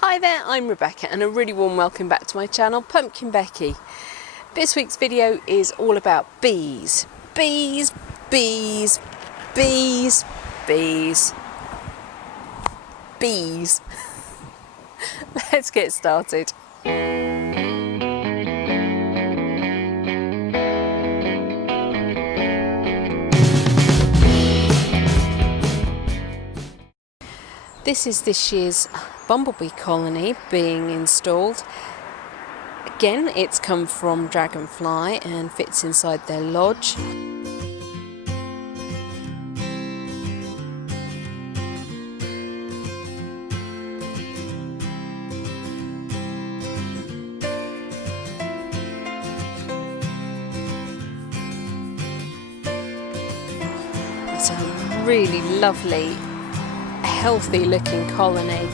Hi there, I'm Rebecca and a really warm welcome back to my channel, PumpkinBecki. This week's video is all about bees. Bees, bees, bees, bees, bees. Let's get started. This is this year's Bumble Bee colony being installed. Again, it's come from Dragonfly and fits inside their lodge. It's a really lovely, healthy looking colony.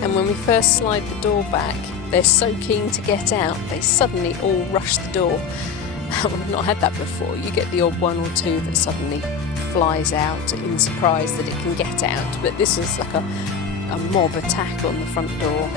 And when we first slide the door back, they're so keen to get out, they suddenly all rush the door. We've not had that before. You get the odd one or two that suddenly flies out in surprise that it can get out, but this is like a mob attack on the front door.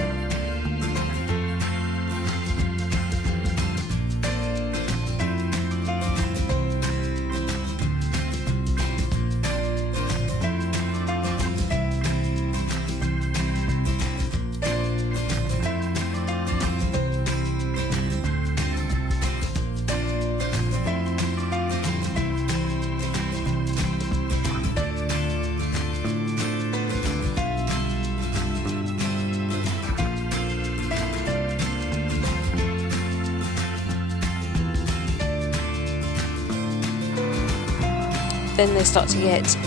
Then they start to get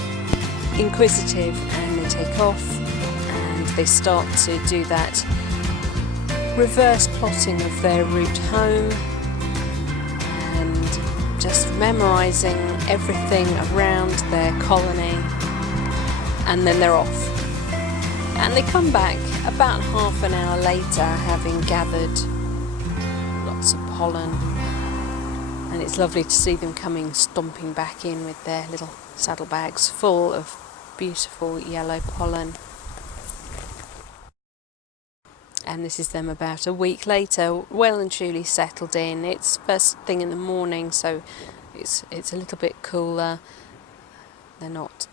inquisitive and they take off and they start to do that reverse plotting of their route home and just memorising everything around their colony, and then they're off. And they come back about half an hour later having gathered lots of pollen. And it's lovely to see them coming stomping back in with their little saddlebags full of beautiful yellow pollen. And this is them about a week later, well and truly settled in. It's first thing in the morning, so it's a little bit cooler. They're not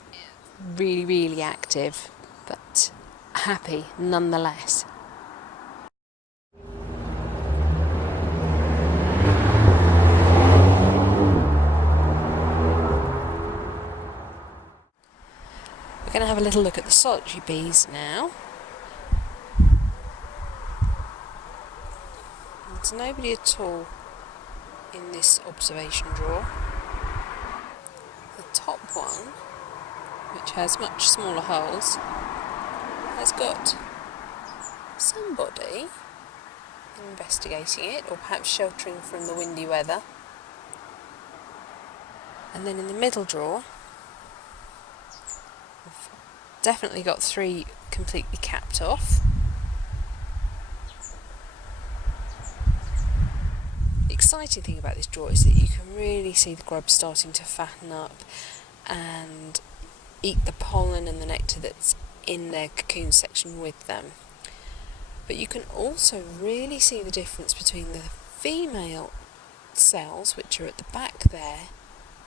really active, but happy nonetheless. We're going to have a little look at the solitary bees now. There's nobody at all in this observation drawer. The top one, which has much smaller holes, has got somebody investigating it, or perhaps sheltering from the windy weather. And then in the middle drawer, definitely got 3 completely capped off. The exciting thing about this drawer is that you can really see the grubs starting to fatten up and eat the pollen and the nectar that's in their cocoon section with them. But you can also really see the difference between the female cells, which are at the back there,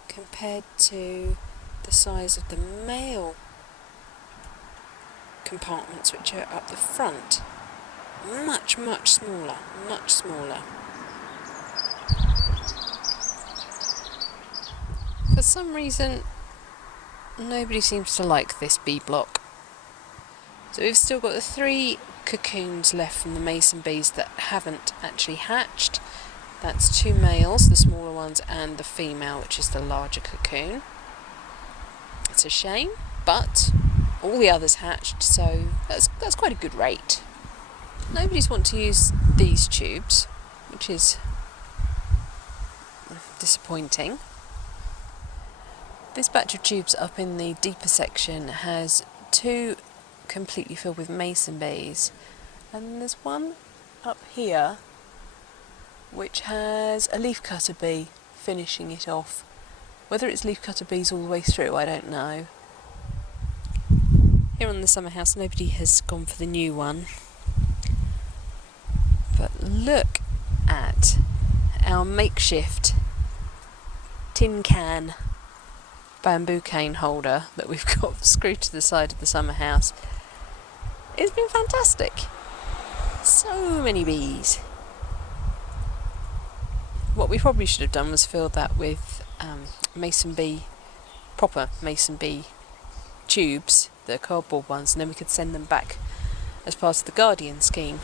compared to the size of the male compartments, which are up the front. Much smaller. For some reason, nobody seems to like this bee block. So we've still got the 3 cocoons left from the mason bees that haven't actually hatched. That's 2 males, the smaller ones, and the female, which is the larger cocoon. It's a shame, but all the others hatched, so that's quite a good rate. Nobody's want to use these tubes, which is disappointing. This batch of tubes up in the deeper section has 2 completely filled with mason bees, and there's one up here which has a leafcutter bee finishing it off. Whether it's leafcutter bees all the way through, I don't know. Here on the summer house, nobody has gone for the new one. But look at our makeshift tin can bamboo cane holder that we've got screwed to the side of the summer house. It's been fantastic. So many bees. What we probably should have done was fill that with proper mason bee tubes, the cardboard ones, and then we could send them back as part of the Guardian scheme.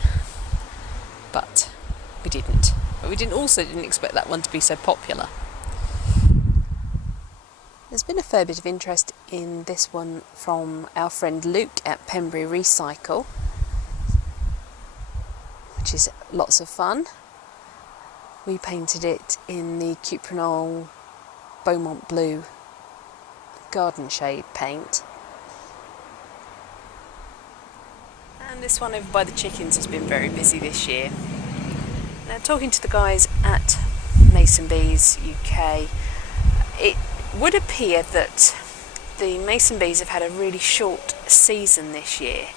But we didn't. But we didn't expect that one to be so popular. There's been a fair bit of interest in this one from our friend Luke at Pembury Recycle, which is lots of fun. We painted it in the Cuprinol Beaumont Blue garden shade paint. And this one over by the chickens has been very busy this year. Now, talking to the guys at Mason Bees UK, it would appear that the mason bees have had a really short season this year.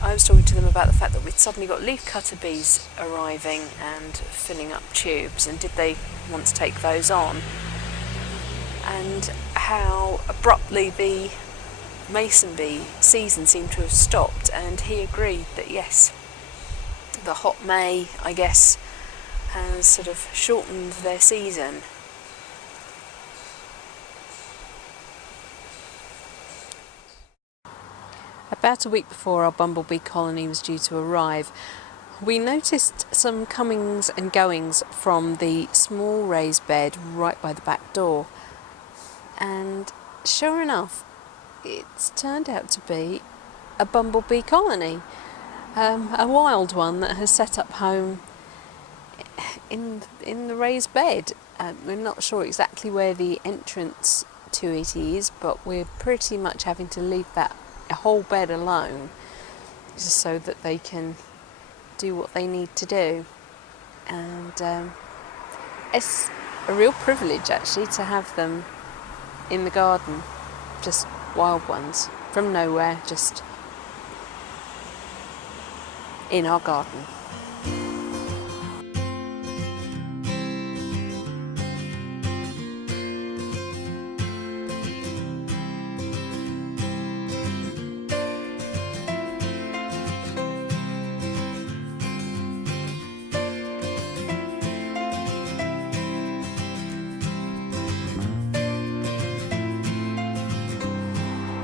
I was talking to them about the fact that we'd suddenly got leafcutter bees arriving and filling up tubes, and did they want to take those on, and how abruptly the mason bee season seemed to have stopped. And he agreed that yes, the hot May, I guess, has sort of shortened their season. About a week before our bumblebee colony was due to arrive, we noticed some comings and goings from the small raised bed right by the back door. And sure enough, it's turned out to be a bumblebee colony, a wild one that has set up home in the raised bed. We're not sure exactly where the entrance to it is, but we're pretty much having to leave that whole bed alone just so that they can do what they need to do. And it's a real privilege actually to have them in the garden, just wild ones from nowhere, just in our garden.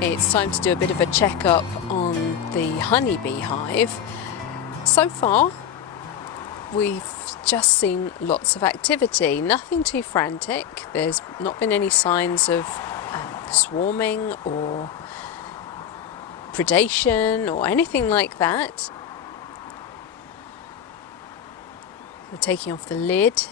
It's time to do a bit of a check-up on the honeybee hive. So far, we've just seen lots of activity, nothing too frantic. There's not been any signs of swarming or predation or anything like that. We're taking off the lid,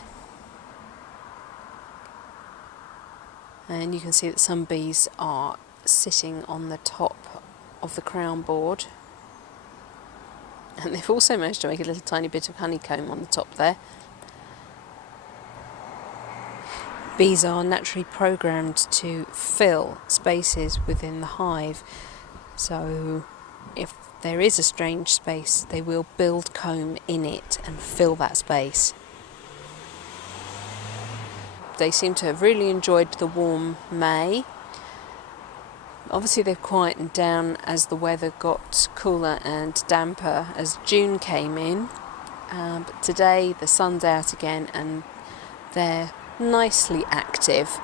and you can see that some bees are sitting on the top of the crown board, and they've also managed to make a little tiny bit of honeycomb on the top there. Bees are naturally programmed to fill spaces within the hive, so if there is a strange space, they will build comb in it and fill that space. They seem to have really enjoyed the warm May. Obviously they've quietened down as the weather got cooler and damper as June came in, but today the sun's out again and they're nicely active.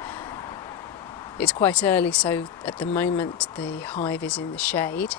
It's quite early, so at the moment the hive is in the shade.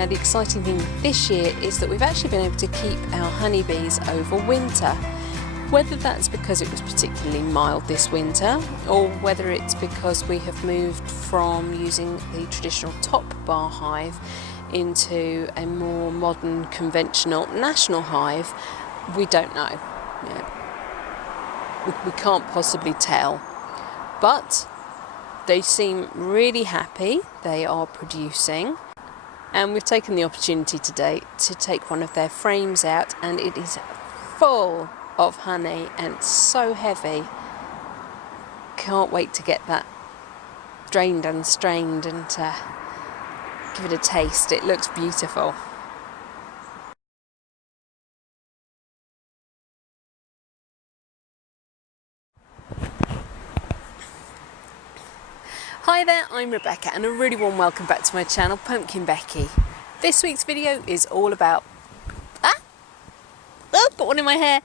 Now the exciting thing this year is that we've actually been able to keep our honeybees over winter. Whether that's because it was particularly mild this winter, or whether it's because we have moved from using the traditional top bar hive into a more modern, conventional national hive, we don't know. We can't possibly tell. But they seem really happy. They are producing. And we've taken the opportunity today to take one of their frames out, and it is full of honey and so heavy. Can't wait to get that drained and strained and give it a taste. It looks beautiful. Hi there, I'm Rebecca and a really warm welcome back to my channel, PumpkinBecki. This week's video is all about... Oh, got one in my hair.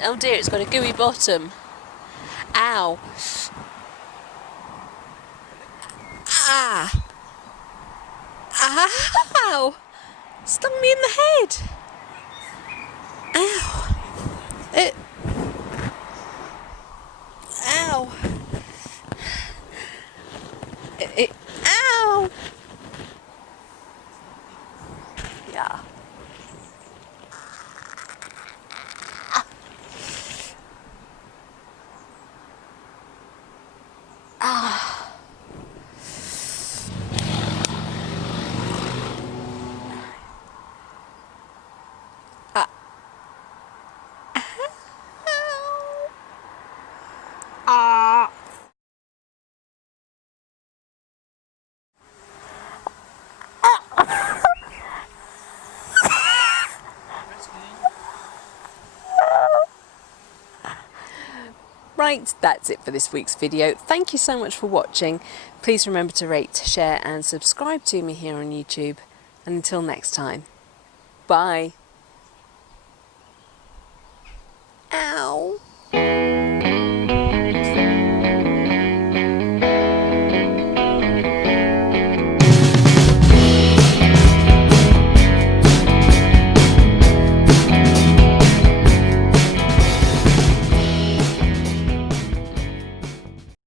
Oh dear, it's got a gooey bottom. Ow. Ah. Ow. Stung me in the head. Ow. Ow. Ow. Yeah. Right, that's it for this week's video. Thank you so much for watching. Please remember to rate, share and subscribe to me here on YouTube. And until next time, bye.